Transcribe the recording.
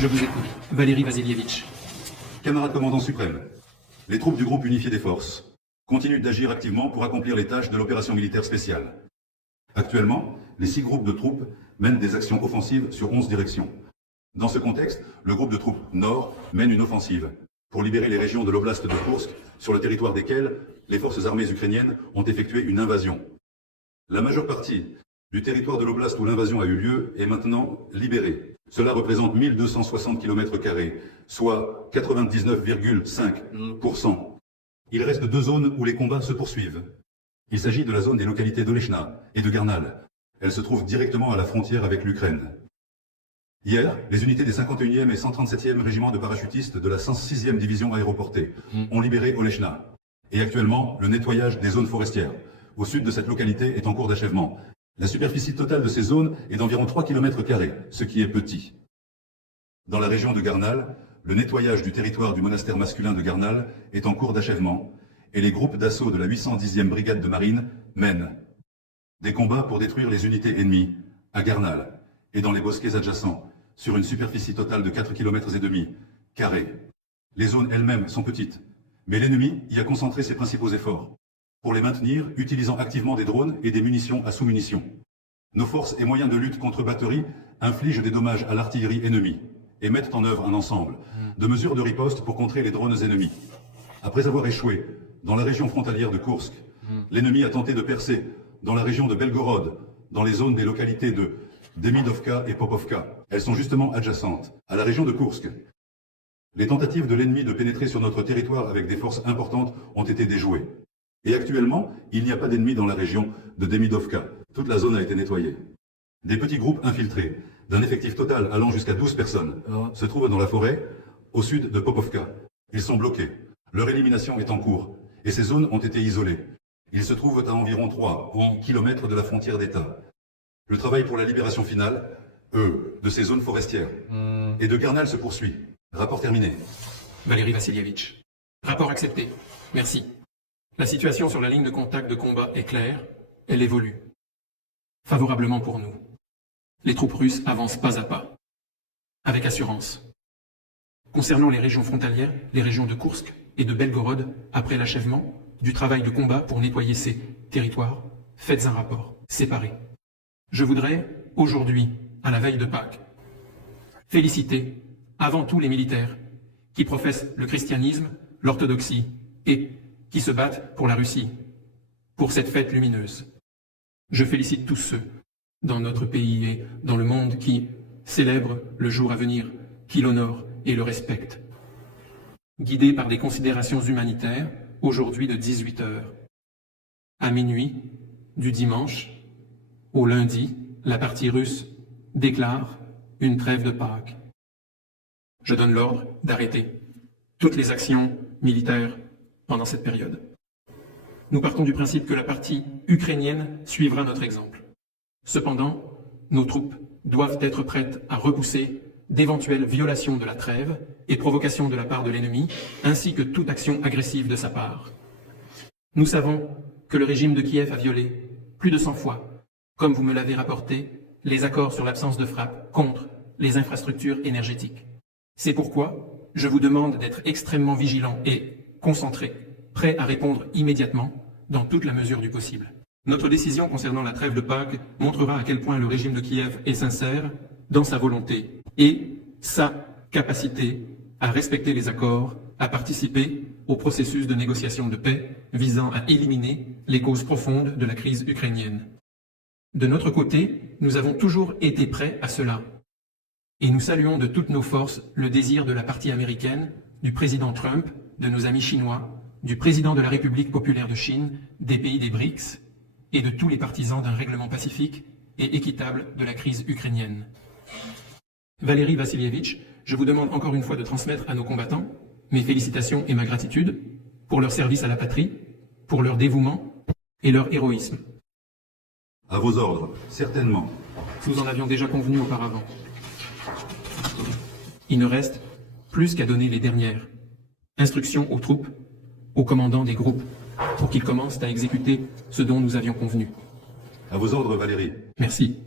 Je vous écoute. Valérie Vassilievitch. Camarade commandant suprême, les troupes du groupe unifié des forces continuent d'agir activement pour accomplir les tâches de l'opération militaire spéciale. Actuellement, les 6 groupes de troupes mènent des actions offensives sur 11 directions. Dans ce contexte, le groupe de troupes Nord mène une offensive pour libérer les régions de l'oblast de Koursk, sur le territoire desquelles les forces armées ukrainiennes ont effectué une invasion. La majeure partie du territoire de l'oblast où l'invasion a eu lieu est maintenant libérée. Cela représente 1260 km², soit 99,5%. Il reste 2 zones où les combats se poursuivent. Il s'agit de la zone des localités d'Olechna et de Garnal. Elle se trouve directement à la frontière avec l'Ukraine. Hier, les unités des 51e et 137e régiments de parachutistes de la 106e division aéroportée ont libéré Olechna. Et actuellement, le nettoyage des zones forestières au sud de cette localité est en cours d'achèvement. La superficie totale de ces zones est d'environ 3 km², ce qui est petit. Dans la région de Garnal, le nettoyage du territoire du monastère masculin de Garnal est en cours d'achèvement et les groupes d'assaut de la 810e brigade de marine mènent des combats pour détruire les unités ennemies à Garnal et dans les bosquets adjacents sur une superficie totale de 4,5 km². Les zones elles-mêmes sont petites, mais l'ennemi y a concentré ses principaux efforts pour les maintenir, utilisant activement des drones et des munitions à sous-munitions. Nos forces et moyens de lutte contre batterie infligent des dommages à l'artillerie ennemie et mettent en œuvre un ensemble de mesures de riposte pour contrer les drones ennemis. Après avoir échoué dans la région frontalière de Koursk, l'ennemi a tenté de percer dans la région de Belgorod, dans les zones des localités de Demidovka et Popovka. Elles sont justement adjacentes à la région de Koursk. Les tentatives de l'ennemi de pénétrer sur notre territoire avec des forces importantes ont été déjouées. Et actuellement, il n'y a pas d'ennemis dans la région de Demidovka. Toute la zone a été nettoyée. Des petits groupes infiltrés, d'un effectif total allant jusqu'à 12 personnes, se trouvent dans la forêt, au sud de Popovka. Ils sont bloqués. Leur élimination est en cours, et ces zones ont été isolées. Ils se trouvent à environ 3 km de la frontière d'État. Le travail pour la libération finale, de ces zones forestières et de Garnal se poursuit. Rapport terminé. Valérie Vassilievitch. Rapport accepté. Merci. La situation sur la ligne de contact de combat est claire, elle évolue. Favorablement pour nous. Les troupes russes avancent pas à pas. Avec assurance. Concernant les régions frontalières, les régions de Koursk et de Belgorod, après l'achèvement du travail de combat pour nettoyer ces territoires, faites un rapport, séparé. Je voudrais, aujourd'hui, à la veille de Pâques, féliciter avant tout les militaires qui professent le christianisme, l'orthodoxie et qui se battent pour la Russie, pour cette fête lumineuse. Je félicite tous ceux dans notre pays et dans le monde qui célèbrent le jour à venir, qui l'honorent et le respectent. Guidés par des considérations humanitaires, aujourd'hui de 18 h à minuit, du dimanche au lundi, la partie russe déclare une trêve de Pâques. Je donne l'ordre d'arrêter toutes les actions militaires pendant cette période. Nous partons du principe que la partie ukrainienne suivra notre exemple. Cependant, nos troupes doivent être prêtes à repousser d'éventuelles violations de la trêve et provocations de la part de l'ennemi, ainsi que toute action agressive de sa part. Nous savons que le régime de Kiev a violé plus de 100 fois, comme vous me l'avez rapporté, les accords sur l'absence de frappe contre les infrastructures énergétiques. C'est pourquoi je vous demande d'être extrêmement vigilant et concentré, prêt à répondre immédiatement dans toute la mesure du possible. Notre décision concernant la trêve de Pâques montrera à quel point le régime de Kiev est sincère dans sa volonté et sa capacité à respecter les accords, à participer au processus de négociation de paix visant à éliminer les causes profondes de la crise ukrainienne. De notre côté, nous avons toujours été prêts à cela. Et nous saluons de toutes nos forces le désir de la partie américaine, du président Trump, de nos amis chinois, du président de la République populaire de Chine, des pays des BRICS et de tous les partisans d'un règlement pacifique et équitable de la crise ukrainienne. Valérie Vassilievitch, je vous demande encore une fois de transmettre à nos combattants mes félicitations et ma gratitude pour leur service à la patrie, pour leur dévouement et leur héroïsme. À vos ordres, certainement. Nous en avions déjà convenu auparavant. Il ne reste plus qu'à donner les dernières instructions aux troupes, aux commandants des groupes, pour qu'ils commencent à exécuter ce dont nous avions convenu. À vos ordres, Valérie. Merci.